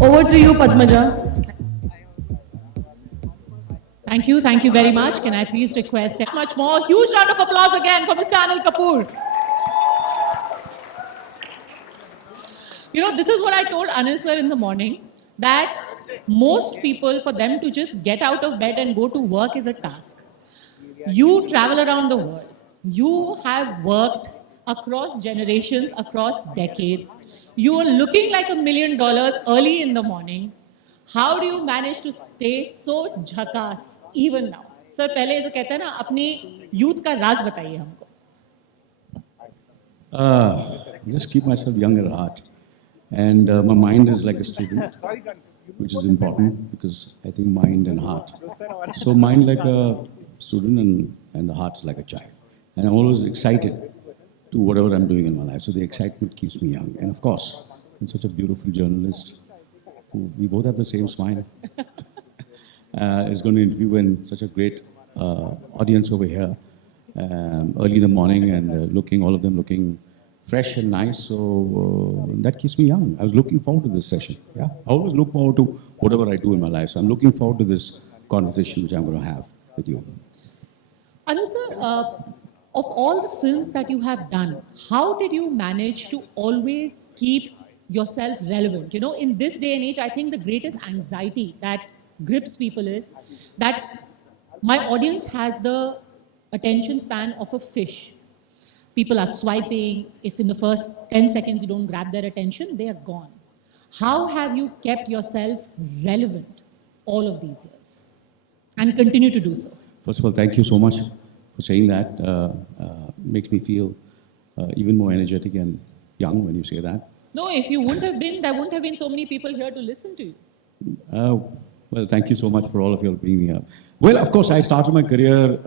Over to you, Padmaja. Thank you very much. Can I please request much more? Huge round of applause again for Mr. Anil Kapoor. You know, this is what I told Anil sir in the morning, that most people, for them to just get out of bed and go to work is a task. You travel around the world. You have worked across generations, across decades. You are looking like $1 million early in the morning. How do you manage to stay so झकास even now? Sir पहले जो कहते हैं ना अपनी youth का राज बताइए हमको. Just keep myself young at heart. And my mind is like a student, which is important because I think mind and heart. So mind like a student and the heart's like a child. And I'm always excited to whatever I'm doing in my life. So the excitement keeps me young. And of course, I'm such a beautiful journalist who we both have the same smile. Is going to interview in such a great audience over here early in the morning and all of them looking fresh and nice. So that keeps me young. I was looking forward to this session. Yeah, I always look forward to whatever I do in my life. So I'm looking forward to this conversation which I'm going to have with you. Anil sir, of all the films that you have done, how did you manage to always keep yourself relevant? You know, in this day and age, I think the greatest anxiety that grips people is that my audience has the attention span of a fish. People are swiping. If in the first 10 seconds you don't grab their attention, they are gone. How have you kept yourself relevant all of these years and continue to do so? First of all, thank you so much for saying that. Makes me feel even more energetic and young when you say that. No, if you wouldn't have been, there wouldn't have been so many people here to listen to you. Well, thank you so much for all of you being here. Well, of course, I started my career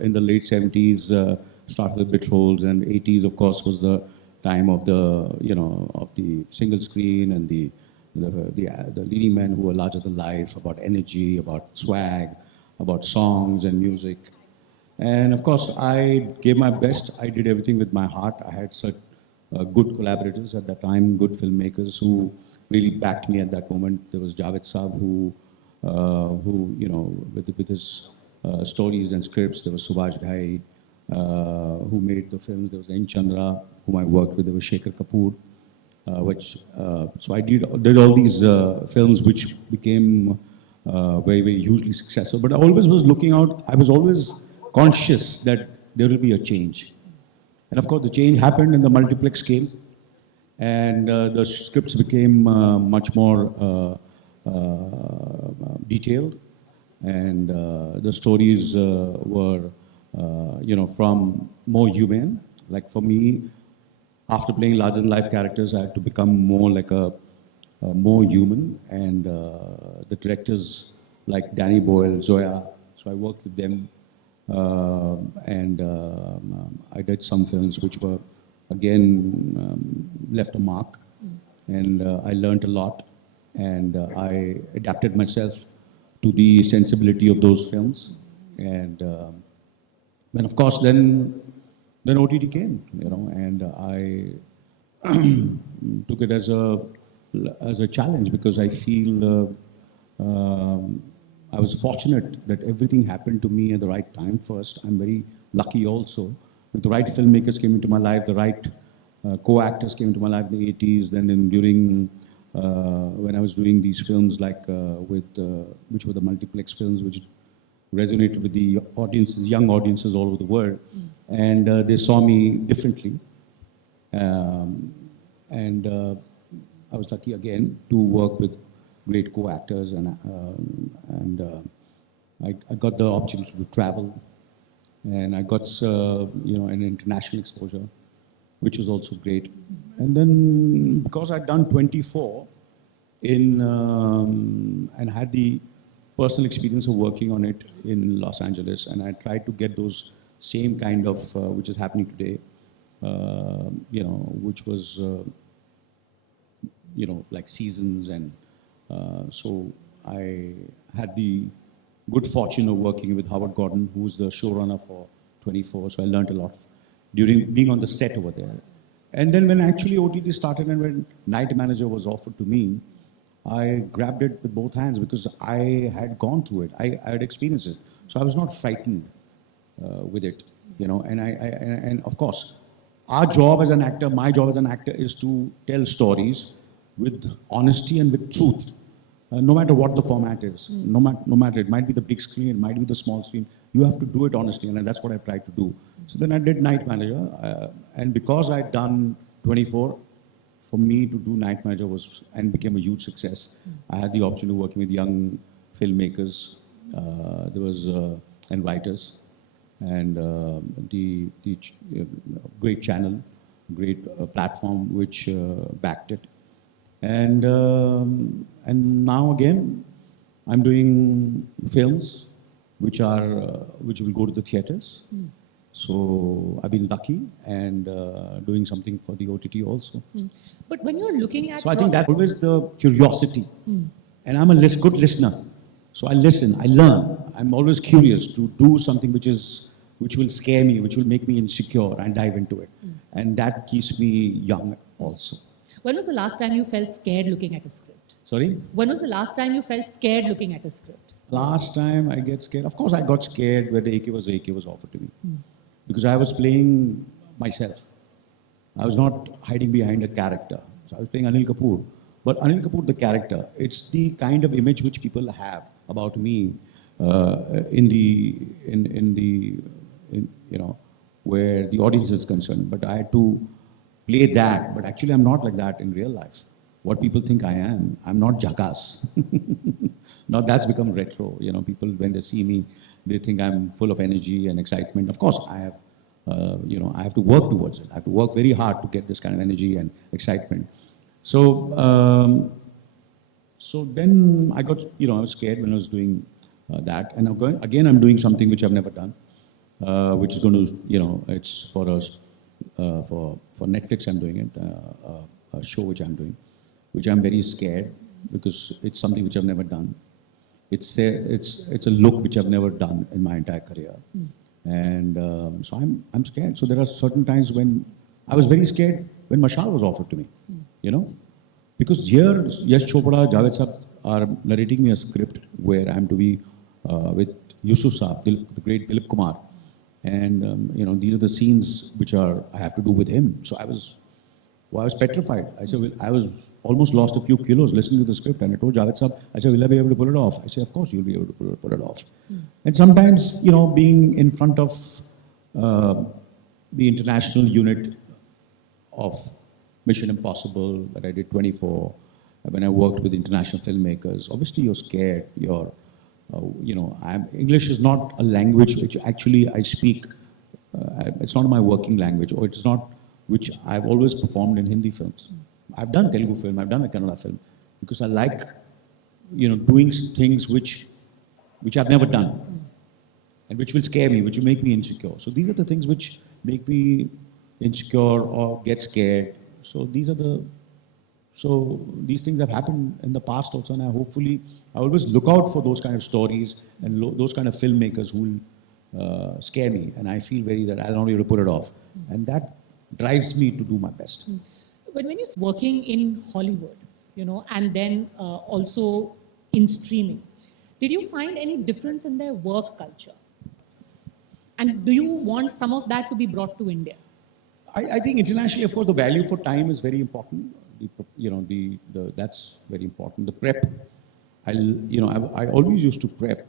in the late 70s, started with bit roles, and 80s, of course, was the time of the single screen and the leading men who were larger than life, about energy, about swag, about songs and music. And of course, I gave my best. I did everything with my heart. I had such good collaborators at that time, good filmmakers who really backed me at that moment. There was Javed Saab who with his stories and scripts. There was Subhash Ghai who made the films. There was N. Chandra whom I worked with. There was Shekhar Kapoor, so I did all these films which became very, very hugely successful. But I always was looking out. I was always conscious that there will be a change. And of course, the change happened and the multiplex came. And the scripts became much more detailed. And the stories were, from more human. Like for me, after playing larger-than-life characters, I had to become more like more human. And the directors like Danny Boyle, Zoya, so I worked with them. And I did some films which were, again, left a mark. And I learned a lot. And I adapted myself to the sensibility of those films. And then, of course, then OTT came, and I took it as a challenge because I feel I was fortunate that everything happened to me at the right time first. I'm very lucky also. The right filmmakers came into my life, the right co-actors came into my life in the 80s, then during when I was doing these films which were the multiplex films, which resonated with the audiences, young audiences all over the world. And they saw me differently. And I was lucky again to work with great co-actors, and I got the opportunity to travel, and I got an international exposure, which was also great. And then because I'd done 24 and had the personal experience of working on it in Los Angeles, and I tried to get those same kind of which is happening today, which was like seasons, and so I had the good fortune of working with Howard Gordon, who was the showrunner for 24. So I learned a lot during being on the set over there. And then when actually OTT started and when Night Manager was offered to me, I grabbed it with both hands because I had gone through it. I had experienced it. So I was not frightened with it, and of course, our job as an actor, my job as an actor is to tell stories with honesty and with truth. No matter what the format is, no matter, it might be the big screen, it might be the small screen, you have to do it honestly, and that's what I tried to do. So then I did Night Manager, and because I'd done 24, for me to do Night Manager was and became a huge success. I had the opportunity of working with young filmmakers, there was and writers, and great channel, great platform which backed it. And now again, I'm doing films which will go to the theaters. So I've been lucky and doing something for the OTT also. But when you're looking at So I think that's always the curiosity. And I'm a good listener. So I listen, I learn. I'm always curious to do something which will scare me, which will make me insecure, and dive into it. And that keeps me young also. when was the last time you felt scared looking at a script? Sorry? When was the last time you felt scared looking at a script? Last time I get scared, of course I got scared when the AK was offered to me. Because I was playing myself. I was not hiding behind a character. So I was playing Anil Kapoor. But Anil Kapoor, the character, it's the kind of image which people have about me where the audience is concerned. But I had to play that. But actually, I'm not like that in real life. What people think I am, I'm not jackass. Now that's become retro. People when they see me, they think I'm full of energy and excitement. Of course, I have. I have to work towards it. I have to work very hard to get this kind of energy and excitement. So, so then I got, I was scared when I was doing that. And again, I'm doing something which I've never done, which is going to, it's for us, for Netflix. I'm doing it, a show which I'm doing, which I'm very scared because it's something which I've never done. It's a look which I've never done in my entire career. And so I'm scared. So there are certain times when I was very scared when Mashal was offered to me, because here Yash Chopra, Javed Saab are narrating me a script where I'm to be with Yusuf Saab, the great Dilip Kumar, and these are the scenes which I have to do with him. So I was petrified. I said, I was almost lost a few kilos listening to the script, and I told Javed Saab, I said, will I be able to pull it off? I said, of course you'll be able to pull it off. And sometimes, being in front of the international unit of Mission Impossible, that I did 24, when I worked with international filmmakers, obviously you're scared. English is not a language which actually I speak. It's not my working language, or it's not which I've always performed in Hindi films. I've done Telugu film, I've done a Kannada film, because I like, doing things which I've never done, and which will scare me, which will make me insecure. So these are the things which make me insecure or get scared. So these things have happened in the past also, and I always look out for those kind of stories and those kind of filmmakers who will scare me, and I feel that I'll not be able to put it off, and that drives me to do my best. When you're working in Hollywood, and then also in streaming, did you find any difference in their work culture? And do you want some of that to be brought to India? I think internationally, of course, the value for time is very important. That's very important. The prep, I always used to prep,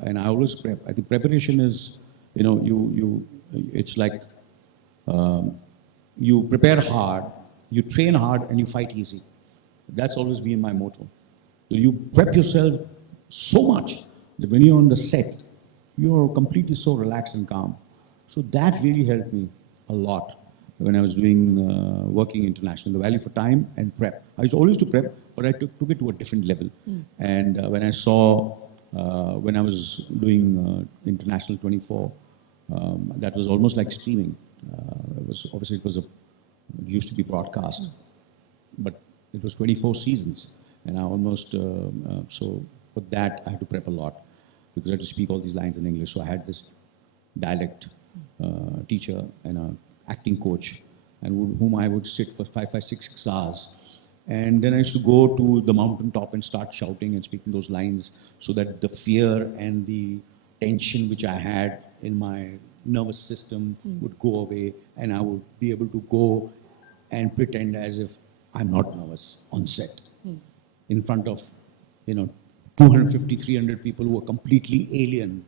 and I always prep. I think preparation is, it's like you prepare hard, you train hard, and you fight easy. That's always been my motto. You prep yourself so much that when you're on the set, you're completely so relaxed and calm. So that really helped me a lot when I was doing working international, the value for time and prep. I was always to prep, but I took it to a different level. And when I saw, when I was doing international 24, that was almost like streaming. It used to be broadcast, but it was 24 seasons, and I almost so for that I had to prep a lot because I had to speak all these lines in English. So I had this dialect teacher and a acting coach, and whom I would sit for 5, 6 hours And then I used to go to the mountaintop and start shouting and speaking those lines so that the fear and the tension which I had in my nervous system would go away and I would be able to go and pretend as if I'm not nervous on set in front of, 250, 300 people who are completely alien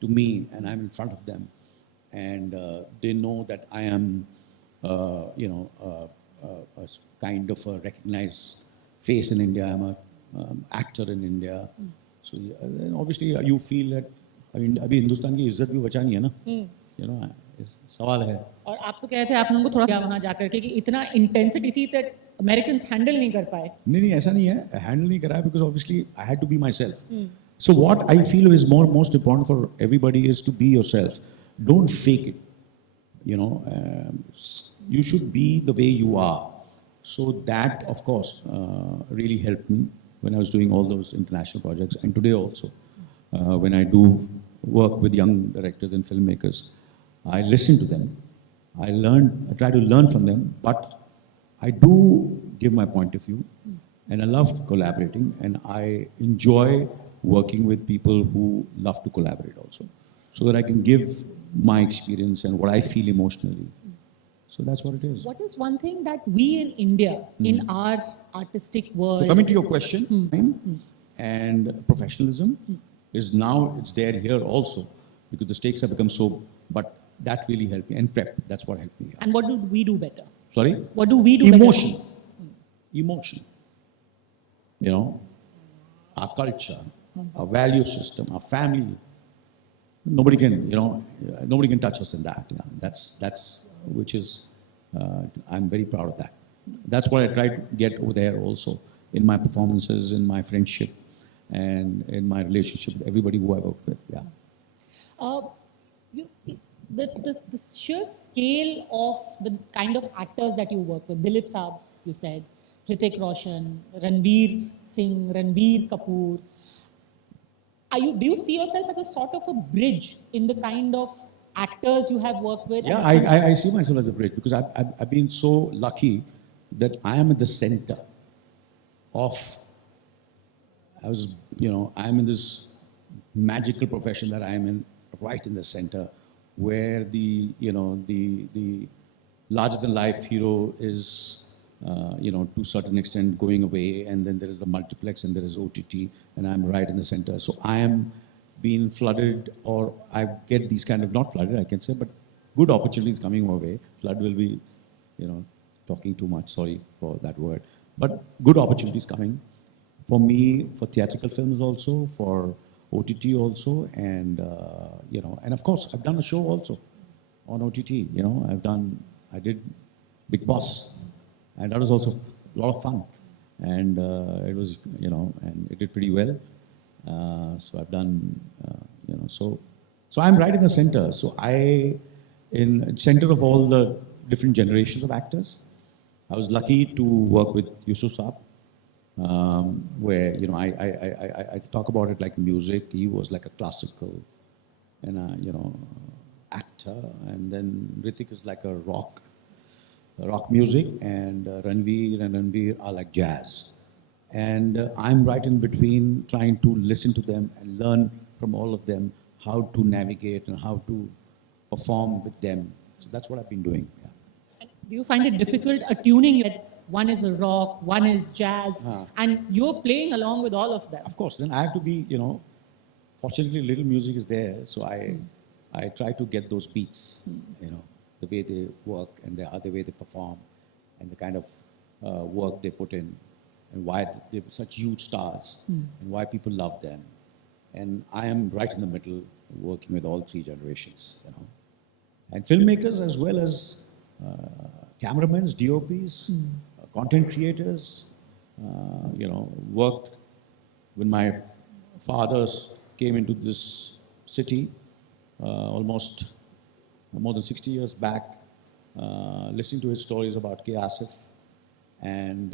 to me and I'm in front of them. And they know that I am, a kind of a recognized face in India. I'm a actor in India. So then obviously you feel that, I mean, अभी हिंदुस्तान की इज्जत भी बचानी है ना, सवाल है. और आप तो कहते हैं आप लोगों को थोड़ा वहाँ जाकर के कि इतना इंटेंसिटी थी that Americans हैंडल नहीं कर पाए. नहीं ऐसा नहीं है, हैंडल नहीं करा because obviously I had to be myself. So what I feel is most important for everybody is to be yourself. Don't fake it. You should be the way you are. So that, of course, really helped me when I was doing all those international projects, and today also, when I do work with young directors and filmmakers, I listen to them. I try to learn from them, but I do give my point of view, and I love collaborating, and I enjoy working with people who love to collaborate also, so that I can give my experience and what I feel emotionally. So that's what it is. What is one thing that we in India, in our artistic world... So coming to your question, and professionalism is now, it's there here also, because the stakes have become so, but that really helped me. And prep, that's what helped me. And what do we do better? Sorry? What do we do Emotion. better? Emotion. Our culture, our value system, our family. Nobody can, nobody can touch us in that. That's which is, I'm very proud of that. That's what I try to get over there also in my performances, in my friendship, and in my relationship with everybody who I work with. Yeah. The sheer scale of the kind of actors that you work with, Dilip Saab, you said, Hrithik Roshan, Ranveer Singh, Ranbir Kapoor. Do you see yourself as a sort of a bridge in the kind of actors you have worked with? Yeah, I see myself as a bridge because I've been so lucky that I am at the center of, I'm in this magical profession that I am in, right in the center, where the larger than life hero is, to a certain extent going away, and then there is the multiplex and there is OTT, and I'm right in the center. So I am being flooded, or I get these kind of, not flooded, I can say, but good opportunities coming my way. Flood will be, talking too much, sorry for that word. But good opportunities coming for me, for theatrical films also, for OTT also, and, and of course, I've done a show also on OTT, I did Big Boss, and that was also a lot of fun. And it was, and it did pretty well. So I've done, so I'm right in the center. So in center of all the different generations of actors, I was lucky to work with Yusuf Saab, where, I talk about it like music. He was like a classical and, actor. And then Hrithik is like a rock music, and Ranveer and Ranbir are like jazz. And I'm right in between, trying to listen to them and learn from all of them how to navigate and how to perform with them. So that's what I've been doing. Yeah. And do you find it difficult attuning that one is a rock, one is jazz, and you're playing along with all of them? Of course, then I have to be, fortunately little music is there, so I try to get those beats, the way they work and the way they perform and the kind of work they put in and why they're such huge stars and why people love them. And I am right in the middle working with all three generations, And filmmakers as well as cameramen, DOPs, content creators, worked when my fathers came into this city almost more than 60 years back, listening to his stories about K. Asif. And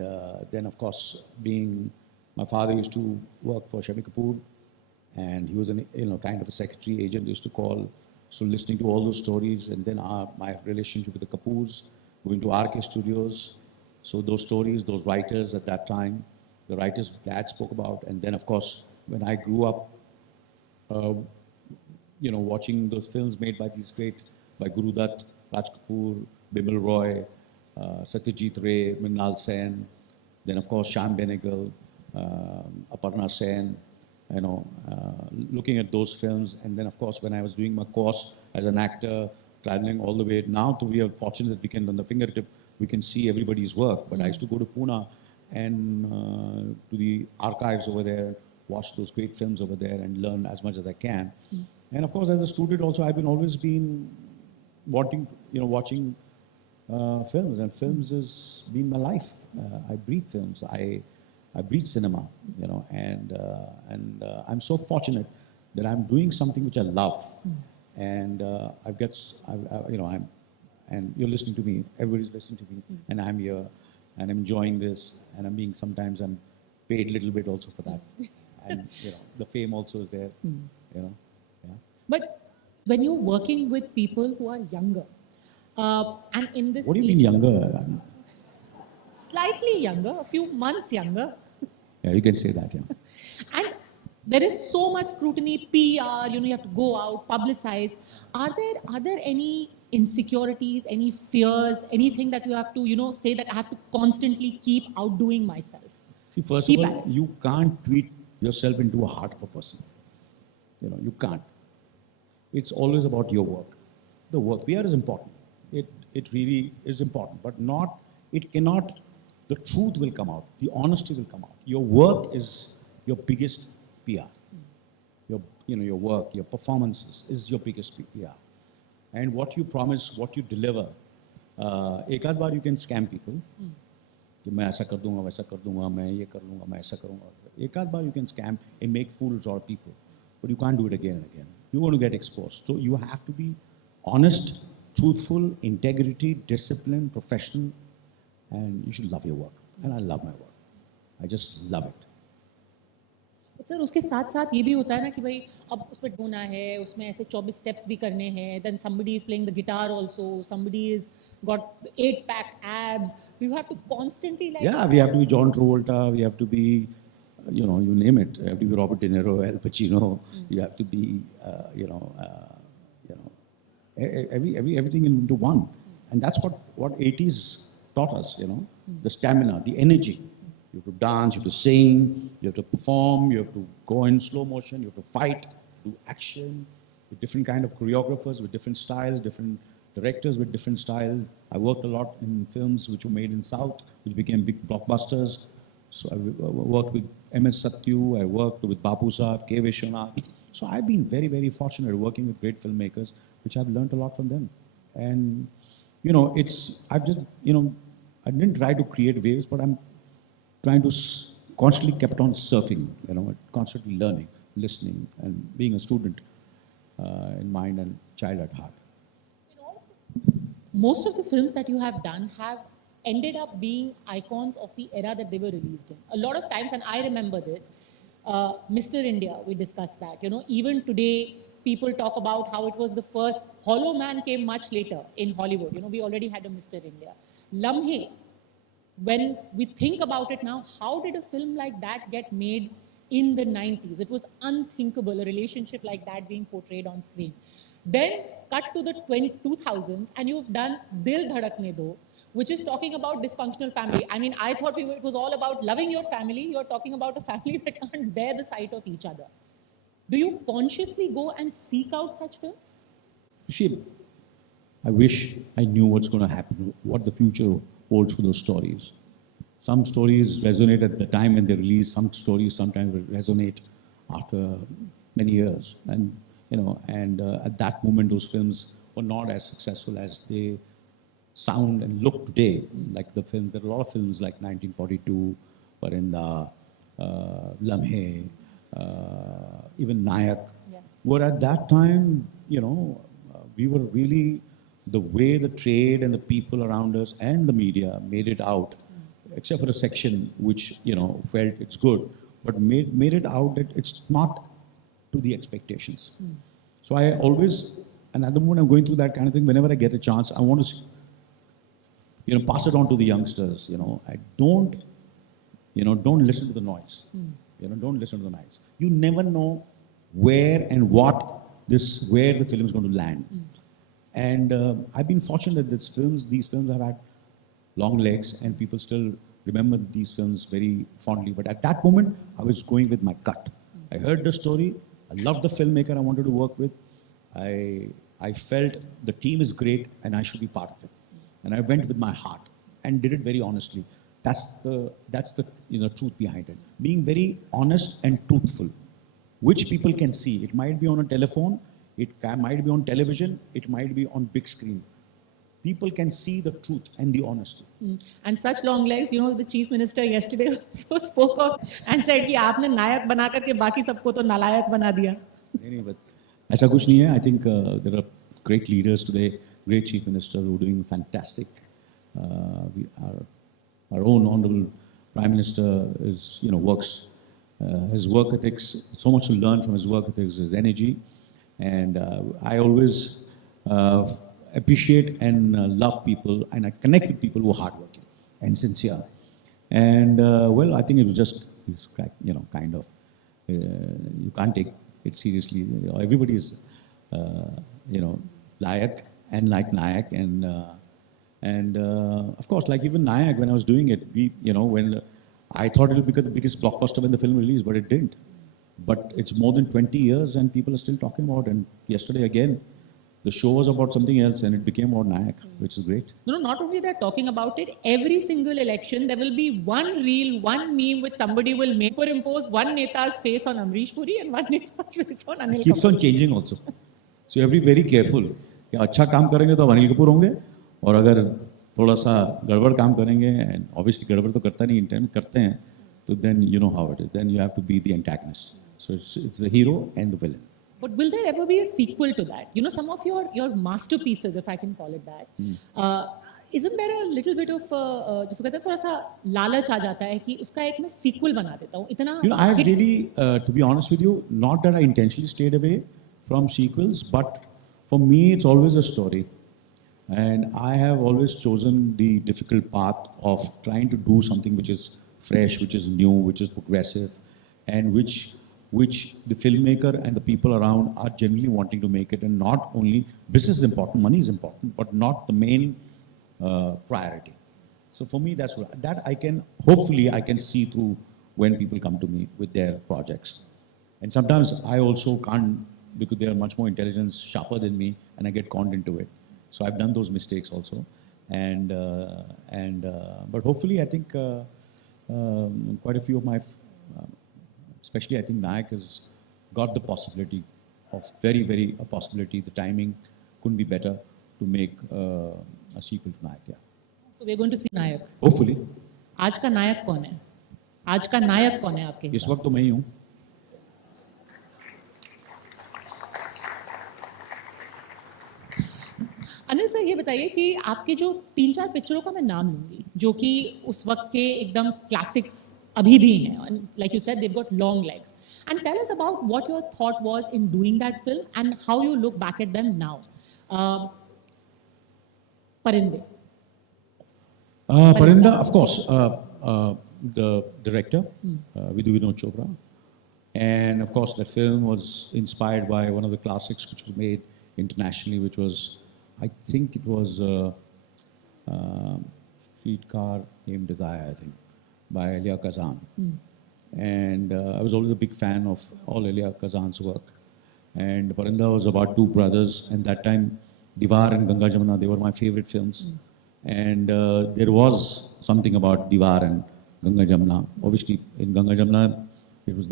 then, of course, my father used to work for Kapoor, and he was kind of a secretary agent, used to call. So listening to all those stories, and then my relationship with the Kapoors, going to RK Studios. So those stories, those writers at that time, the writers Dad spoke about, and then of course when I grew up, uh, watching those films made by these great, by Guru Dutt, Raj Kapoor, Bimal Roy, Satyajit Ray, Mrinal Sen, then of course Shyam Benegal, Aparna Sen, looking at those films, and then of course when I was doing my course as an actor, traveling all the way now to, we are fortunate that we can, on the fingertip, we can see everybody's work. But I used to go to Pune and to the archives over there, watch those great films over there and learn as much as I can. And of course, as a student also, I've been always been wanting, watching films, and films has been my life. I breathe films. I breathe cinema, and I'm so fortunate that I'm doing something which I love, and I've got, I'm, and you're listening to me. Everybody's listening to me, and I'm here, and I'm enjoying this, and sometimes I'm paid a little bit also for that, and the fame also is there, Yeah. But when you're working with people who are younger, and in this What do you mean age- younger? Slightly younger, a few months younger, Yeah, you can say that, yeah. and there is so much scrutiny, PR, you have to go out, publicize. Are there any insecurities, any fears, anything that you have to, say that I have to constantly keep outdoing myself? See, first Keep of at all, it. you can't tweet yourself into a heart of a person. You can't. It's always about your work. The work. PR is important. It really is important, but not, it cannot, the truth will come out. The honesty will come out. Your work is your biggest PR. Your work, your performances is your biggest PR. And what you promise, what you deliver, एक आध बार you can scam people. कि मैं ऐसा कर दूंगा, वैसा कर दूंगा, मैं ये कर लूंगा, मैं ऐसा करूंगा. एक आध बार you can scam and make fools out of people, but you can't do it again and again. You're going to get exposed. So you have to be honest, truthful, integrity, disciplined, professional, and you should love your work. And I love my work. I just love it. Sir उसके साथ साथ ये भी होता है ना कि भाई अब उसमें ढोना है, उसमें ऐसे 24 स्टेप्स भी करने हैं, then somebody is playing the guitar also, somebody is got 8-pack abs, you have to constantly like Yeah, we have to be John Travolta, we have to be, you name it. You have to be Robert De Niro, Al Pacino. You have to be, everything into one. And that's what 80s taught us, the stamina, the energy. You have to dance, you have to sing, you have to perform, you have to go in slow motion, you have to fight, do action, with different kind of choreographers, with different styles, different directors with different styles. I worked a lot in films which were made in South, which became big blockbusters. So I worked with M.S. Satyu, I worked with Bapu Saab, K. Vishwanath. So I've been very, very fortunate working with great filmmakers, which I've learned a lot from them. And, I've just, I didn't try to create waves, but I'm trying to constantly kept on surfing, constantly learning, listening, and being a student in mind and child at heart. most of the films that you have done have ended up being icons of the era that they were released in. A lot of times, and I remember this, Mr. India, we discussed that. Even today, people talk about how it was the first. Hollow Man came much later in Hollywood. We already had a Mr. India. Lamhe, when we think about it now, how did a film like that get made in the 90s? It was unthinkable, a relationship like that being portrayed on screen. Then cut to the 2000s, and you've done Dil Dhadakne Do, which is talking about dysfunctional family. I mean, I thought it was all about loving your family. You're talking about a family that can't bear the sight of each other. Do you consciously go and seek out such films? See, I wish I knew what's going to happen, what the future holds for those stories. Some stories resonate at the time when they release. Some stories sometimes resonate after many years. And, at that moment, those films were not as successful as they sound and look today. Like the film, there are a lot of films like 1942, Parinda, Lamhe, even Nayak, were at that time, we were really, the way the trade and the people around us and the media made it out, except for a section which, felt it's good, but made it out that it's not to the expectations. So I always, and at the moment I'm going through that kind of thing, whenever I get a chance, I want to, pass it on to the youngsters. I don't, don't listen to the noise. Don't listen to the noise. You never know where and where the film is going to land. And I've been fortunate that these films have had long legs, and people still remember these films very fondly. But at that moment, I was going with my gut. I heard the story. I loved the filmmaker I wanted to work with. I felt the team is great, and I should be part of it. And I went with my heart and did it very honestly. That's the truth behind it. Being very honest and truthful, which people can see. It might be on a telephone, might be on television, it might be on big screen. People can see the truth and the honesty. And such long legs, the chief minister yesterday also spoke of and said कि आपने नायक बना करके बाकी सबको तो नालायक बना दिया. नहीं, but ऐसा कुछ नहीं है. I think there are great leaders today, great chief ministers who are doing fantastic. Our own honorable prime minister works. His work ethics, so much to learn from his work ethics, his energy, and I always appreciate and love people, and I connect with people who are hardworking and sincere. And I think it was just, kind of, you can't take it seriously. Everybody is, layak and like Nayak, and of course, like even Nayak, when I was doing it, when I thought it would become the biggest blockbuster when the film released, but it didn't. But it's more than 20 years, and people are still talking about it. And yesterday again, the show was about something else, and it became about Nayak, which is great. No, not only they're talking about it, every single election, there will be one reel, one meme which somebody will make superimpose one Neta's face on Amrish Puri and one Neta's face on Anil Kapoor. It keeps on changing also. So you have to be very careful. कि अच्छा काम करेंगे तो अनिल कपूर होंगे, और अगर थोड़ा सा गड़बड़ काम करेंगे, and obviously गड़बड़ तो करता नहीं, इंटेंट करते हैं, तो then you know how it is. Then you have to be the antagonist. So it's the hero and the villain. But will there ever be a sequel to that? Some of your masterpieces, if I can call it that, isn't there a little bit of जिसको कहते हैं थोड़ा सा लालच आ जाता है कि उसका एक मैं sequel बना देता हूँ इतना. I have really, to be honest with you, not that I intentionally stayed away from sequels, but for me it's always a story, and I have always chosen the difficult path of trying to do something which is fresh, which is new, which is progressive, and which the filmmaker and the people around are genuinely wanting to make it. And not only business is important, money is important, but not the main priority. So for me, that I can see through when people come to me with their projects. And sometimes I also can't, because they are much more intelligent, sharper than me, and I get conned into it. So I've done those mistakes also. But hopefully I think quite a few of my especially I think Nayak has got the possibility of very a possibility. The timing couldn't be better to make a sequel to Nayak. Yeah. So we're going to see Nayak. Hopefully. आज का नायक कौन है? आज का नायक कौन है आपके? इस वक्त तो मैं ही हूँ. अनिल सर, ये बताइए कि आपके जो 3-4 पिक्चरों का मैं नाम लूंगी जो कि उस वक्त के एकदम क्लासिक्स अभी भी हैं, like you said, they've got long legs, and tell us about what your thought was in doing that film and how you look back at them now. Parinde. Parinda, of course, the director, Vidhu Vinod Chopra, and of course that film was inspired by one of the classics which was made internationally, which was, I think it was Streetcar Named Desire, I think, by Elia Kazan. And I was always a big fan of all Elia Kazan's work. And Parinda was about two brothers, and that time Diwar and Ganga Jamuna, they were my favorite films. And there was something about Diwar and Ganga Jamuna. Obviously, in Ganga Jamuna, it was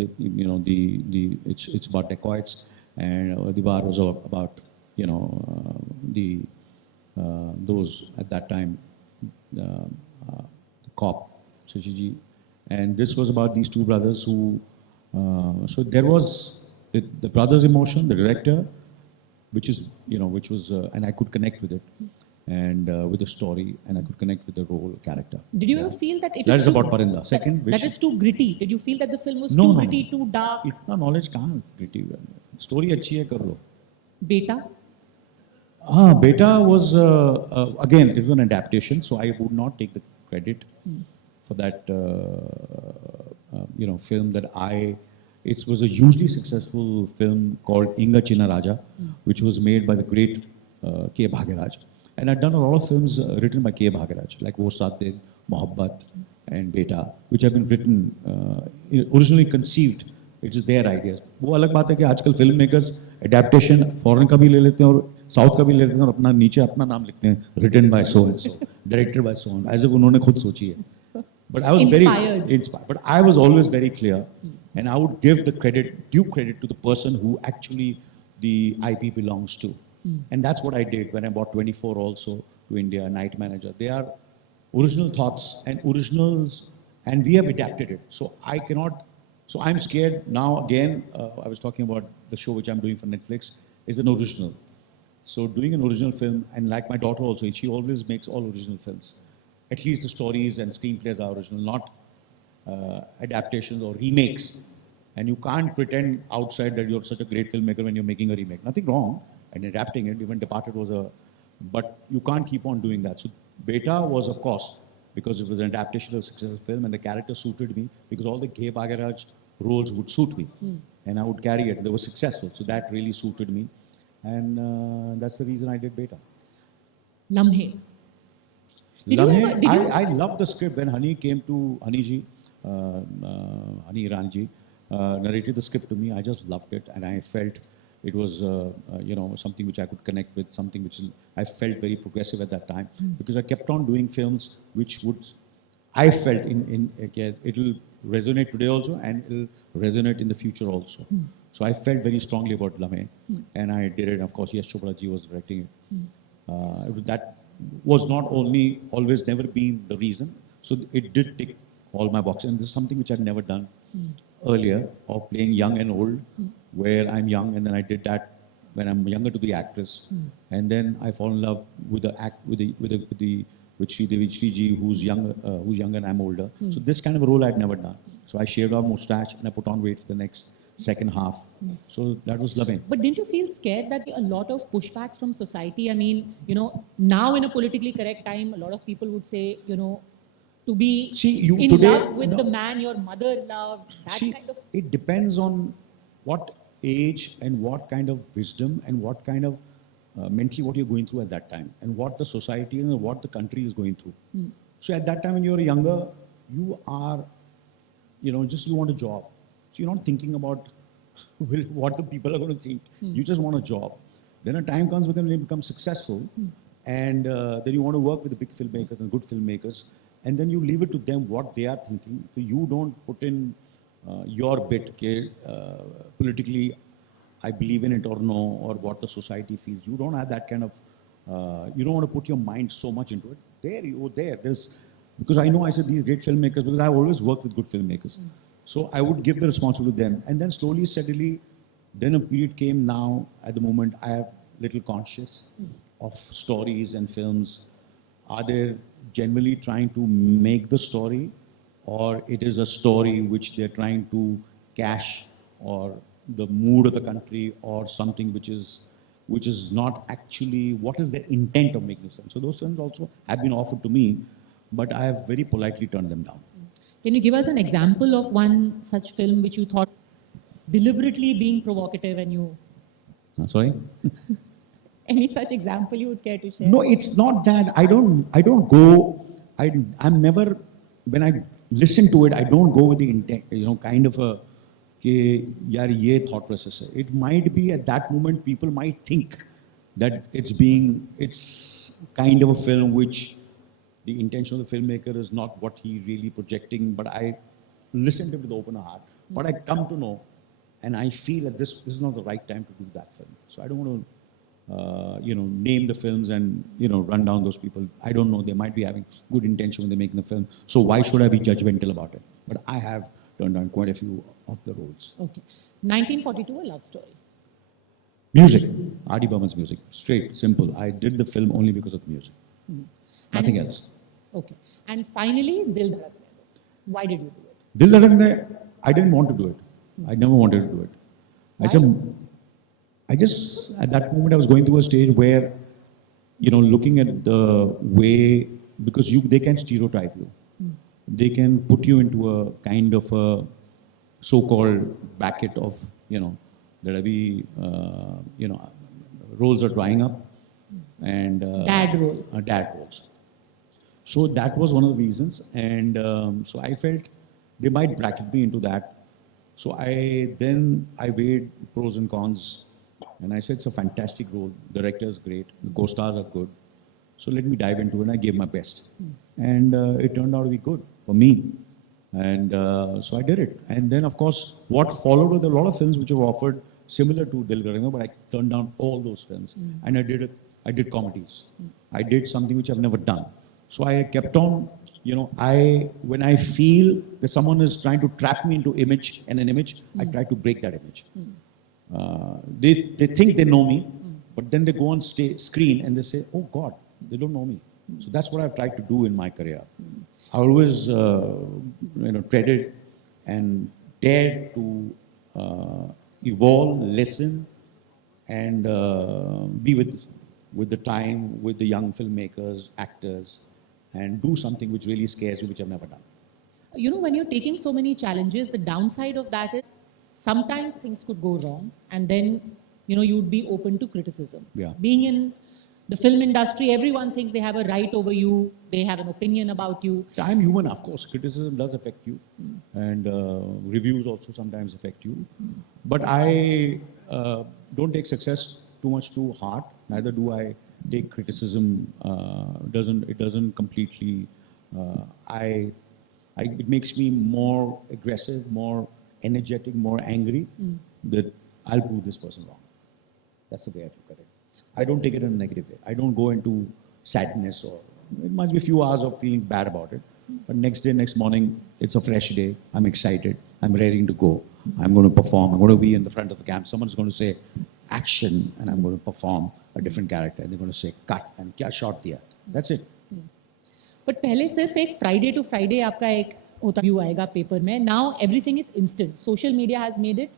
it's about dacoits, and Diwar was about those at that time the cop Shashiji, and this was about these two brothers who. So there was the brothers' emotion, the director, which was, and I could connect with it. And with the story, and I could connect with the role character. Did you ever feel that that is about Parinda? Second, that it's too gritty? Did you feel that the film was too gritty, too dark? इतना knowledge कहाँ gritty? Story अच्छी है कर लो. Beta. Beta was, again, it was an adaptation, so I would not take the credit for that, film that it was a hugely successful film called Inga Chinna Raja, which was made by the great K. Bhagyaraj. And I'd done a lot of films written by K. Bhagyaraj, like Wo Saath Din, Mohabbat, and Beta, which have been written, originally conceived. It is their ideas. वो अलग बात है कि आजकल film makers adaptation foreign का भी ले लेते हैं और साउथ का भी ले लेते हैं और अपना नीचे अपना नाम लिखते हैं written by so and so directed by so as if उन्होंने खुद सोची है but I was very inspired but I was always very clear and I would give the credit due credit to the person who actually the IP belongs to and that's what I did when I bought 24 also to India, Night Manager. They are original thoughts and originals, and we have adapted it. So I cannot. So I'm scared now. Again, I was talking about the show which I'm doing for Netflix is an original. So doing an original film, and like my daughter also, she always makes all original films. At least the stories and screenplays are original, not adaptations or remakes. And you can't pretend outside that you're such a great filmmaker when you're making a remake. Nothing wrong and adapting it. Even Departed was but you can't keep on doing that. So Beta was, of course, because it was an adaptation of a successful film, and the character suited me because all the Gay Bhagyaraj roles would suit me, and I would carry it. They were successful, so that really suited me, and that's the reason I did Beta. Lamhe. Lamhe, I loved the script when Hani came to Hani ji, Hani Iran ji, narrated the script to me. I just loved it, and I felt it was, something which I could connect with, something which I felt very progressive at that time, because I kept on doing films which I felt it will resonate today also, and it will resonate in the future also. So I felt very strongly about Lamhe, and I did it. Of course, Yash Chopra ji was directing it. That was not only always never been the reason. So it did tick all my boxes, and this is something which I've never done earlier, of playing young and old, where I'm young, and then I did that when I'm younger to the actress, and then I fall in love with with Sridevi Sriji, who's younger and I'm older. So this kind of a role I'd never done. So I shaved off mustache and I put on weight for the next second half. So that was loving. But didn't you feel scared that a lot of pushback from society? I mean, now in a politically correct time, a lot of people would say, to be in love with the man your mother loved. Kind of. It depends on what age and what kind of wisdom and what kind of mentally what you're going through at that time, and what the society and what the country is going through. So at that time when you're younger, you are, just you want a job. So you're not thinking about what the people are going to think. You just want a job. Then a time comes when you become successful, and then you want to work with the big filmmakers and good filmmakers, and then you leave it to them what they are thinking. So you don't put in your bit, politically, I believe in it or no, or what the society feels. You don't have that kind of, you don't want to put your mind so much into it. Because I know I said these great filmmakers, because I've always worked with good filmmakers. So I would give the responsibility to them. And then slowly, steadily, then a period came now, at the moment, I have little conscious of stories and films. Are they generally trying to make the story, or it is a story which they're trying to cash, or the mood of the country, or something which is not actually what is the intent of making sense. So those films also have been offered to me, but I have very politely turned them down. Can you give us an example of one such film which you thought deliberately being provocative and you... Sorry? Any such example you would care to share? No, it's not that. I don't go, I'm never, when I listen to it, I don't go with the intent, kind of a, yaar, ye thought process hai. It might be at that moment, people might think that it's kind of a film which the intention of the filmmaker is not what he really projecting, but I listen to it with open heart. But I come to know, and I feel that this is not the right time to do that film. So I don't want to, name the films and, run down those people. I don't know. They might be having good intention when they're making the film. So why should I be judgmental about it? But I have turned down quite a few of the roles. Okay. 1942, a love story. Music. R.D. Burman's music. Straight, simple. I did the film only because of the music. Nothing else. Okay. And finally, Dil Dhadakne Do. Why did you do it? Dil Dhadakne, I didn't want to do it. I never wanted to do it. I just, at that moment, I was going through a stage where looking at the way, because they can stereotype you. They can put you into a kind of a so-called bracket of, that roles are drying up, and Dad role. Dad roles. So that was one of the reasons, and so I felt they might bracket me into that. So I weighed pros and cons, and I said it's a fantastic role. The director is great, the co-stars are good. So let me dive into it, and I gave my best, and it turned out to be good for me, and so I did it. And then, of course, what followed were a lot of films which were offered similar to Dil Kare, but I turned down all those films, and I did comedies. I did something which I've never done. So I kept on, when I feel that someone is trying to trap me into an image, I try to break that image. They think they know me, but then they go on screen and they say, oh God, they don't know me. So that's what I've tried to do in my career. I always, treaded and dared to evolve, listen, and be with the time, with the young filmmakers, actors, and do something which really scares me, which I've never done. When you're taking so many challenges, the downside of that is sometimes things could go wrong, and then, you'd be open to criticism. Yeah. Being in the film industry, everyone thinks they have a right over you, they have an opinion about you. I'm human, of course. Criticism does affect you, and reviews also sometimes affect you. But I don't take success too much to heart. Neither do I take criticism. It doesn't completely. It makes me more aggressive, more energetic, more angry. That I'll prove this person wrong. That's the way I look at it. I don't take it in a negative way. I don't go into sadness, or it must be a few hours of feeling bad about it. But next morning, it's a fresh day. I'm excited. I'm raring to go. I'm going to perform. I'm going to be in the front of the camp. Someone's going to say action, and I'm going to perform a different character. And they're going to say cut, and kya shot diya. That's it. But पहले सिर्फ एक Friday to Friday आपका एक होता view आएगा paper में. Now everything is instant. Social media has made it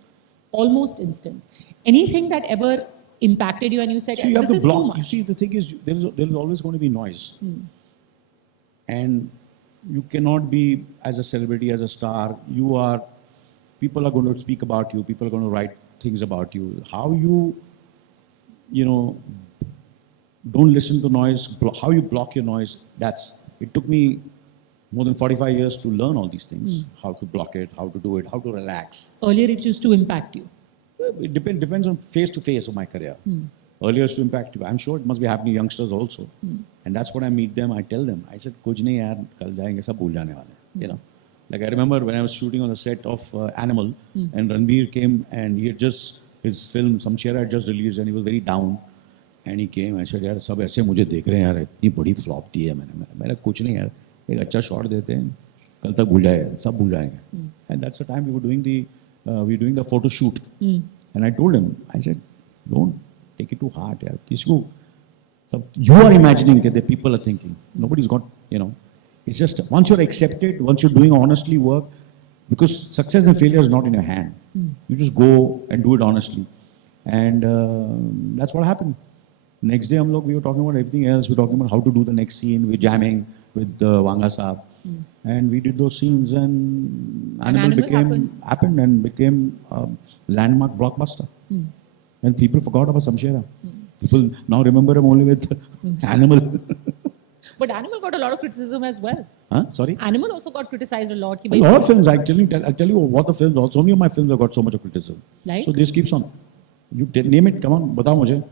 almost instant. Anything that ever impacted you and you said, so you have this to is block. too much? You see, the thing is, there is always going to be noise. And you cannot be, as a celebrity, as a star, people are going to speak about you, people are going to write things about you. How you don't listen to noise, how you block your noise, it took me more than 45 years to learn all these things. How to block it, how to do it, how to relax. Earlier it used to impact you. It depends on phase to phase of my career. Earlier it's to impact you. I'm sure it must be happening to youngsters also. And that's what I meet them, I tell them. I said, kuch nahi yaar, kal jayenge, sab bhul jane wale. Like I remember when I was shooting on the set of Animal, and Ranbir came, and his film, Samshera had just released, and he was very down. And he came, I said, yaar, sab aise mujhe dekh rahe hain yaar, itni badi flop di hai maine. Maine kuch nahi yaar, ek acha shot dete hain, kal tak bhul jaye, sab bhul jayenge. And that's the time we were doing the photo shoot. And I told him, I said, don't take it too hard. Yaar. You are imagining that the people are thinking. Nobody's got, It's just once you're accepted, once you're doing honestly work, because success and failure is not in your hand. You just go and do it honestly. And that's what happened. Next day, we were talking about everything else. We were talking about how to do the next scene. We were jamming with Wanga Saab. And we did those scenes, and Animal happened and became a landmark blockbuster. And people forgot about Samshera. People now remember him only with Animal. But Animal got a lot of criticism as well. Huh? Sorry? Animal also got criticized a lot. A lot of films, I'll tell you what the films, so many of my films have got so much of criticism. Like? So this keeps on. You name it, come on, बताओ मुझे.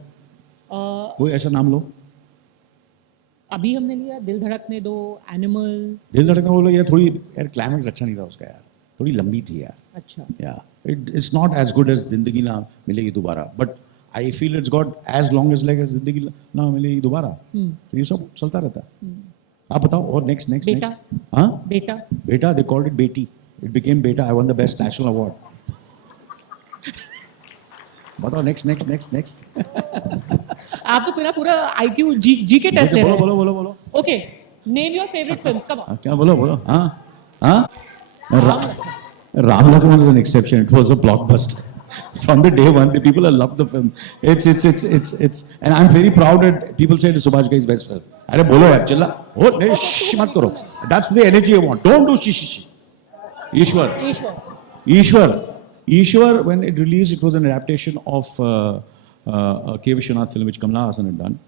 कोई ऐसा नाम लो. अभी हमने लिया दिल धड़कने दो, एनिमल. दिल धड़कने बोलो यार, थोड़ी यार क्लाइमैक्स अच्छा नहीं था उसका यार, थोड़ी लंबी थी यार. अच्छा. Yeah, it's not as good as जिंदगी ना मिलेगी दोबारा, but I feel it's got as long as like जिंदगी ना मिलेगी दोबारा. तो ये सब चलता रहता. आप बताओ और next. बेटा. हाँ? बेटा. They called it Beti. It became Beta. I won the best national award. बताओ next. आप तो पूरा IQ जी के टेस्ट ले रहे हैं. बोलो. Okay, name your favorite films. Come on. क्या बोलो. हाँ. Ram Lagman is an exception. It was a blockbuster. From the day one, the people have loved the film. It's, and I'm very proud that people say it's Subhash Ghai's best film. अरे बोलो यार चिल्ला ओ नहीं shh मत करो. That's the energy I want. Don't do shi. Ishwar. Ishwar, when it released, it was an adaptation of a K. Vishwanath film which Kamal Hassan had done.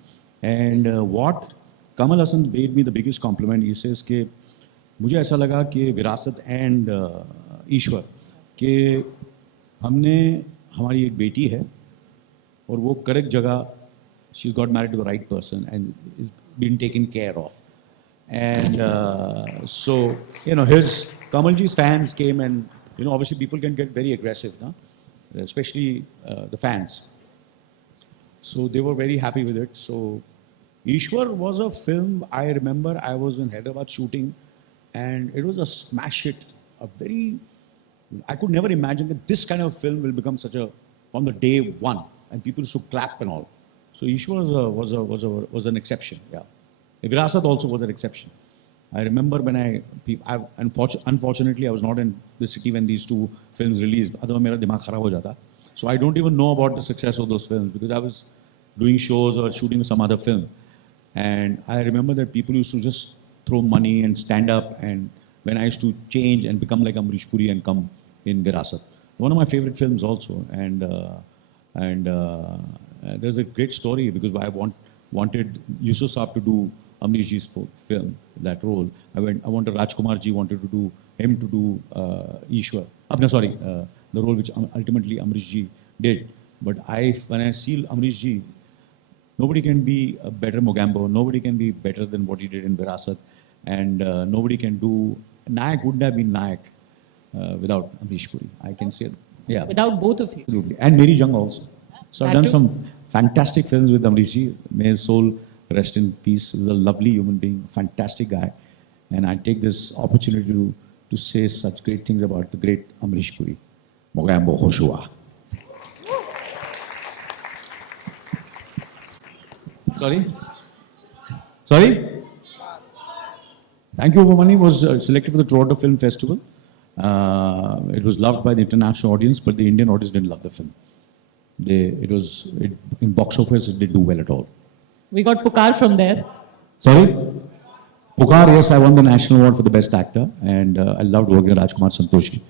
And what Kamal Hassan made me the biggest compliment, he says कि मुझे ऐसा लगा कि विरासत and ईश्वर कि हमने हमारी एक बेटी है और वो करेक्ट जगह she is got married to the right person and is been taken care of and so you know his Kamalji's fans came and obviously people can get very aggressive, no? Especially the fans. So they were very happy with it. So Ishwar was a film, I remember I was in Hyderabad shooting and it was a smash hit, I could never imagine that this kind of film will become such a, from the day one, and people should clap and all. So Ishwar was an exception, yeah. Virasat also was an exception. I remember when unfortunately I was not in the city when these two films released. Otherwise मेरा दिमाग खराब हो जाता. So I don't even know about the success of those films because I was doing shows or shooting some other film. And I remember that people used to just throw money and stand up, and when I used to change and become like Amrish Puri and come in Virasat. One of my favorite films also. And there's a great story because I wanted Yusuf Saab to do Amrishji's film, that role. I wanted Rajkumar ji wanted to do him to do Ishwar. The role which ultimately Amrishji did. But when I see Amrishji, nobody can be a better Mogambo. Nobody can be better than what he did in Virasat. And nobody can do... Nayak wouldn't have been Nayak without Amrish Puri. I can say, yeah. Without both of you. Absolutely. And Mary Jung also. So I've done some fantastic films with Amrish ji. May his soul rest in peace. He was a lovely human being, fantastic guy. And I take this opportunity to say such great things about the great Amrish Puri. Mogambo Hoshua. Sorry? Thank You for Money was selected for the Toronto Film Festival. It was loved by the international audience, but the Indian audience didn't love the film. In box office, it didn't do well at all. We got Pukar from there. Sorry? Pukar, yes, I won the national award for the best actor, and I loved working with Rajkumar Santoshi.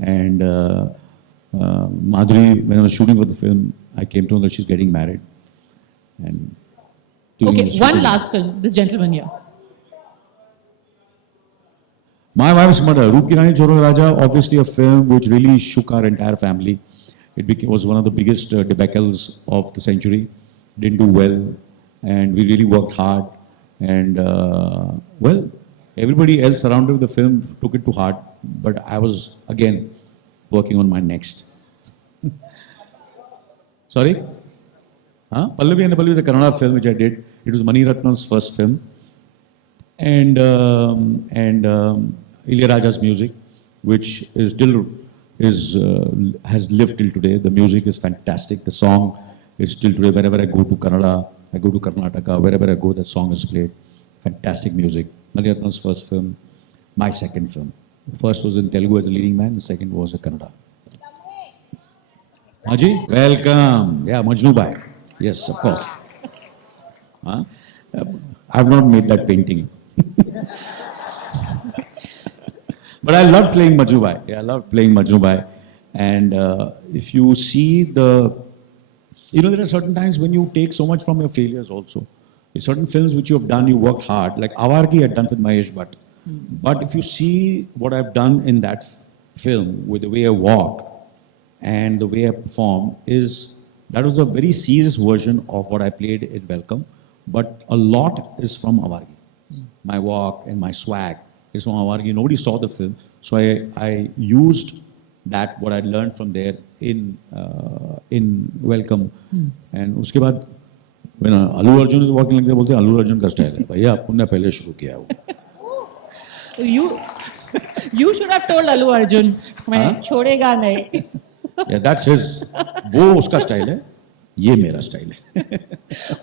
And Madhuri, when I was shooting for the film, I came to know that she's getting married. And okay, one last film, this gentleman here. My Wife's Mother, Roop Ki Rani Choro Raja, obviously a film which really shook our entire family. It was one of the biggest debacles of the century. Didn't do well, and we really worked hard. And well, everybody else surrounding the film took it to heart, but I was again working on my next. Sorry? Huh? Pallavi and the Pallavi is a Kannada film which I did. It was Mani Ratna's first film. And Ilayaraja's music, which is still has lived till today. The music is fantastic. The song is still today. Wherever I go to Kannada, I go to Karnataka, wherever I go, that song is played. Fantastic music. Mani Ratna's first film, my second film. The first was in Telugu as a leading man. The second was in Kannada. Maji, welcome. Yeah, Majnu Bhai. Yes, of course. Huh? I have not made that painting. But I love playing Majnu Bhai. Yeah, I love playing Majnu Bhai. And if you see there are certain times when you take so much from your failures also. In certain films which you have done, you worked hard. Like Avargi I had done with Mahesh Bhatt. But if you see what I've done in that film, with the way I walk and the way I perform, that was a very serious version of what I played in Welcome. But a lot is from Avargi. My walk and my swag is from Avargi. Nobody saw the film. So I used that, what I learned from there in Welcome. And uske baad, when Allu Arjun is walking like that, bolte Allu Arjun ka style hai. Bhaiya, aapne pehle shuru kiya wo. You should have told Allu Arjun, main chhodega nahi. Yeah, that's his. वो उसका style है. ये मेरा style है.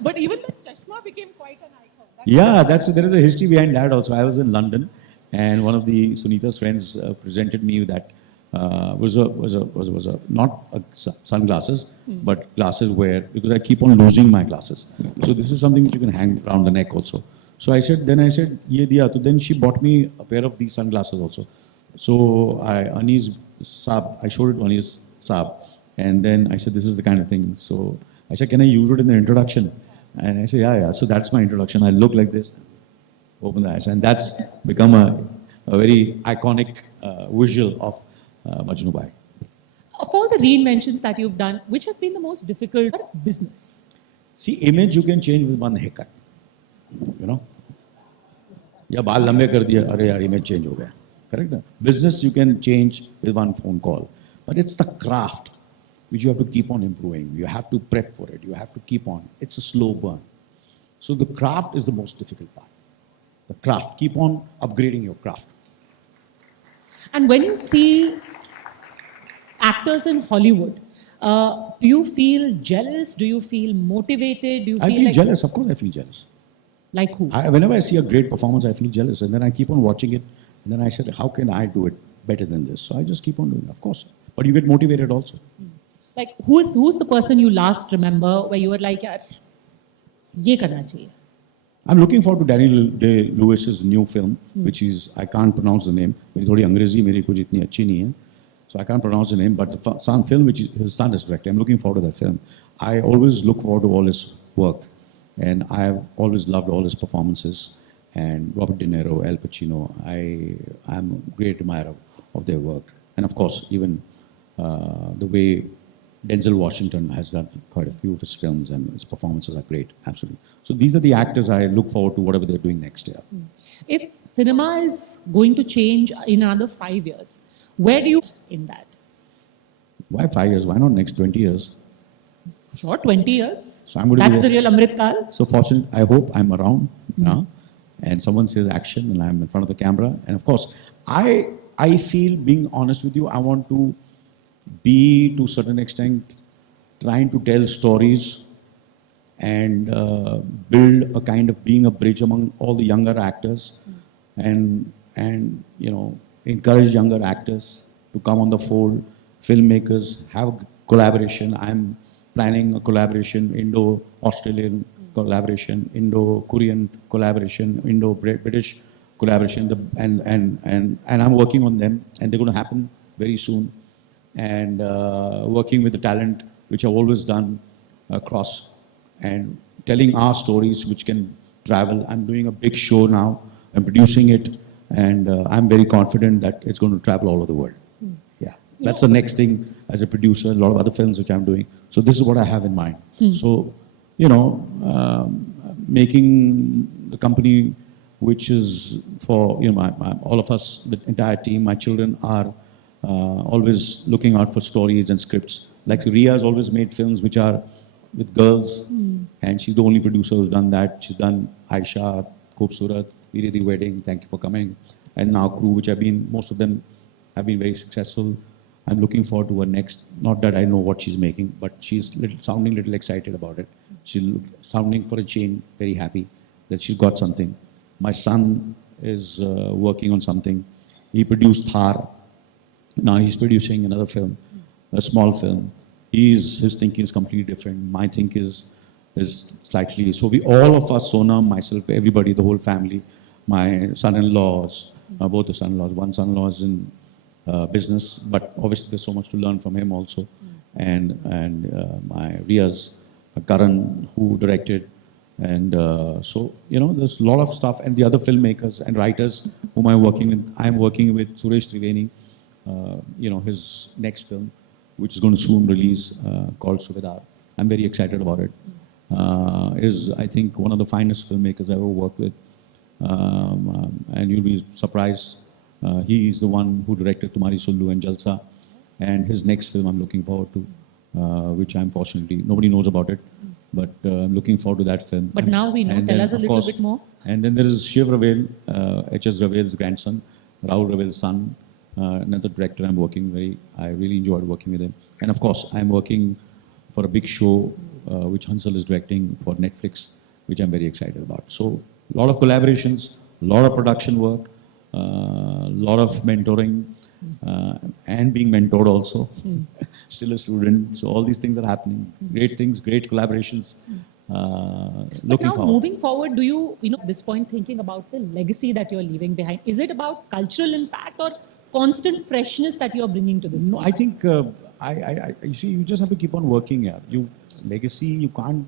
But even the chashma became quite an icon. Yeah, there is a history behind that also. I was in London, and one of the Sunita's friends presented me with that was a not sunglasses, but glasses where, because I keep on losing my glasses. So this is something which you can hang around the neck also. So I said, ye diya. So then she bought me a pair of these sunglasses also. So I showed it to Anis Saab, and then I said, this is the kind of thing. So I said, can I use it in the introduction? And I said, yeah. So that's my introduction. I look like this, open the eyes, and that's become a very iconic visual of Majnu Bhai. Of all the reinventions that you've done, which has been the most difficult business? See, image you can change with one haircut, you know. या बाल लंबे कर दिया, अरे यार image change हो गया, correct? Business you can change with one phone call, but it's the craft which you have to keep on improving. You have to prep for it. You have to keep on. It's a slow burn. So the craft is the most difficult part. The craft. Keep on upgrading your craft. And when you see actors in Hollywood, do you feel jealous? Do you feel motivated? Do you I feel feel like jealous. Of course, I feel jealous. Like who? Whenever I see a great performance, I feel jealous, and then I keep on watching it, and then I said, how can I do it better than this? So I just keep on doing it, of course. But you get motivated also. Like who's the person you last remember where you were like, yaar, ye karna chahiye? I'm looking forward to Daniel Day-Lewis's new film, which is, I can't pronounce the name. मेरी थोड़ी अंग्रेजी मेरी कुछ इतनी अच्छी नहीं है, so I can't pronounce the name. But the film which his son is directing, I'm looking forward to that film. I always look forward to all his work, and I've always loved all his performances. And Robert De Niro, Al Pacino, I'm a great admirer of their work. And of course, even the way Denzel Washington has done quite a few of his films, and his performances are great, absolutely. So these are the actors I look forward to whatever they're doing next year. If cinema is going to change in another 5 years, where do you in that? Why 5 years? Why not next 20 years? Sure, 20 years. So I'm going to That's be the real Amrit Kal. So fortunate, I hope I'm around now, and someone says action, and I'm in front of the camera. And of course, I feel, being honest with you, I want to be, to a certain extent, trying to tell stories and build a kind of being a bridge among all the younger actors, and encourage younger actors to come on the fold. Filmmakers have collaboration. I'm planning a collaboration, Indo-Australian collaboration, Indo-Korean collaboration, Indo-British collaboration, and I'm working on them, and they're going to happen very soon. And working with the talent, which I've always done across, and telling our stories which can travel. I'm doing a big show now. I'm producing it, and I'm very confident that it's going to travel all over the world. Yeah, that's the next thing as a producer. A lot of other films which I'm doing. So this is what I have in mind. So, making the company, which is for all of us, the entire team, my children are always looking out for stories and scripts. Like Ria has always made films which are with girls, and she's the only producer who's done that. She's done Aisha, Khoobsurat, Veere Di Wedding, Thank You for Coming, and now Crew, which most of them have been very successful. I'm looking forward to her next. Not that I know what she's making, but she's sounding a little excited about it. She's sounding, for a change, very happy that she's got something. My son is working on something. He produced Thar. Now he's producing another film, a small film. His thinking is completely different. My thinking is slightly. So we, all of us, Sonam, myself, everybody, the whole family, my son-in-laws, both the son-in-laws. One son-in-law is in business, but obviously there's so much to learn from him also. And my Riaz, Karan, who directed. And so, there's a lot of stuff. And the other filmmakers and writers whom I'm working with. I'm working with Suresh Triveni, his next film, which is going to soon release, called Subedar. I'm very excited about it. Is, I think, one of the finest filmmakers I've ever worked with. And you'll be surprised. He is the one who directed Tumhari Sullu and Jalsa. And his next film I'm looking forward to, which unfortunately, nobody knows about it. But I'm looking forward to that film. But now we know. And Tell then, us a of little course, bit more. And then there is Shiv Ravel, H.S. Ravel's grandson, Rahul Ravel's son, another director I really enjoyed working with him. And of course, I'm working for a big show, which Hansal is directing for Netflix, which I'm very excited about. So, a lot of collaborations, a lot of production work, a lot of mentoring, and being mentored also. Still a student. So all these things are happening. Great things, great collaborations. But Looking now, forward. moving forward, do you, at this point, thinking about the legacy that you're leaving behind? Is it about cultural impact or constant freshness that you're bringing to this? No, I think you see, you just have to keep on working. Yeah, legacy. You can't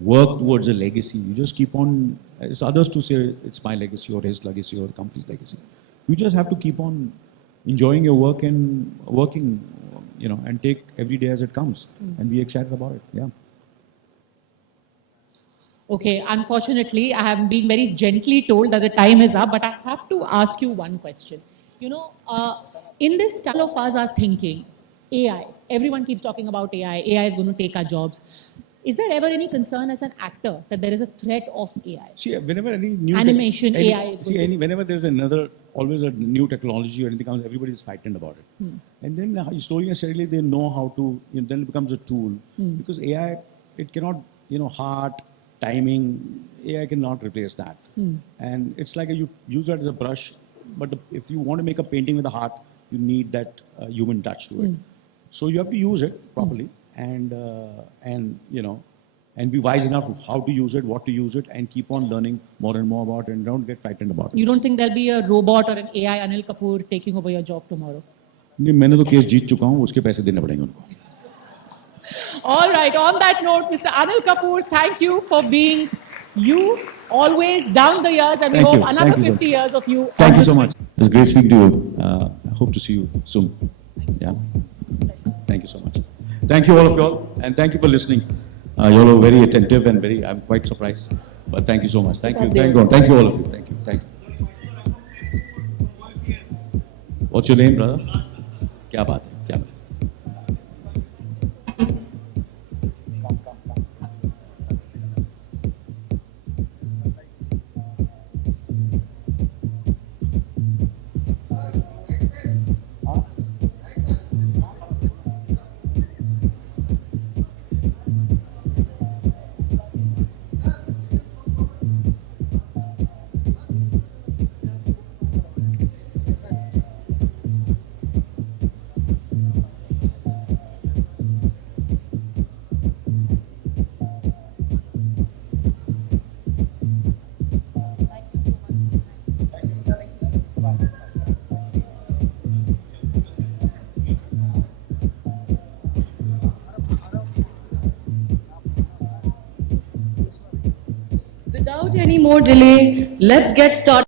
work towards a legacy. You just keep on. It's others to say it's my legacy or his legacy or the company's legacy. You just have to keep on enjoying your work and working, and take every day as it comes and be excited about it. Yeah. Okay, unfortunately, I am being very gently told that the time is up, but I have to ask you one question. In this style of us are thinking, AI, everyone keeps talking about AI is going to take our jobs. Is there ever any concern as an actor that there is a threat of AI? See, whenever any new Animation, AI is whenever there's always a new technology or anything comes, everybody's frightened about it. And then slowly and steadily they know how to, then it becomes a tool. Because AI, it cannot, heart, timing, AI cannot replace that. And it's like you use that as a brush, but if you want to make a painting with a heart, you need that human touch to it. So you have to use it properly and be wise enough of how to use it, what to use it, and keep on learning more and more about it, and don't get frightened about it. You don't think there'll be a robot or an AI Anil Kapoor taking over your job tomorrow? नहीं, मैंने तो case जीत चुका हूँ, उसके पैसे देने पड़ेंगे उनको. All right, on that note, Mr. Anil Kapoor, thank you for being you, always down the years, and we hope another 50 years of you. Thank you so much. It's great speaking to you. I hope to see you soon. Yeah. Thank you so much. Thank you all of you all, and thank you for listening. You all are very attentive and I'm quite surprised. But thank you so much. Thank you. Thank you all of you. Thank you. Thank you. What's your name, brother? क्या बात है? क्या बात है? Without any more delay, let's get started.